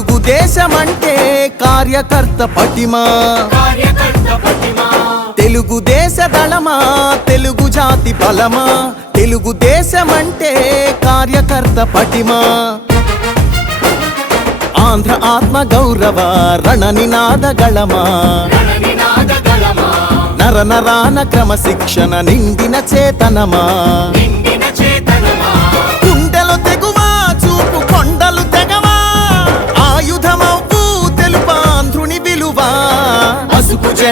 తెలుగుదేశమంటే కార్యకర్త పటిమా. తెలుగుదేశ దళమా తెలుగు జాతి బలమా. తెలుగుదేశమంటే కార్యకర్త పటిమా. ఆంధ్ర ఆత్మ గౌరవ రణ నినాద గళమా. రణనినాద గళమా. నర నరాన క్రమశిక్షణ నిండిన చేతనమా. నిండిన చేతనమా. గుండెలు తెగువా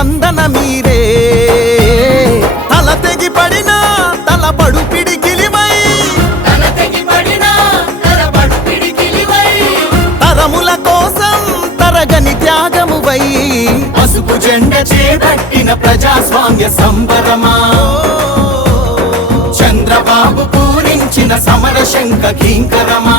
ప్రతిస్పందన మీరే. తల తెగి పడిన తల తలబడు పిడికిలివై తరముల కోసం తరగని త్యాగమువై పసుపు జెండ చేపట్టిన ప్రజాస్వామ్య సంబరమా? చంద్రబాబు పూరించిన సమర శంఖ కింకరమా?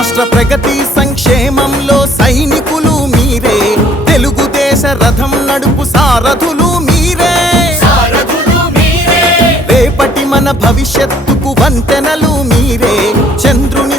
రాష్ట్ర ప్రగతి సంక్షేమంలో సైనికులు మీరే. తెలుగుదేశ రథం నడుపు సారథులు మీరే. సారథులు మీరే. రేపటి మన భవిష్యత్తుకు వంతెనలు మీరే. చంద్రుని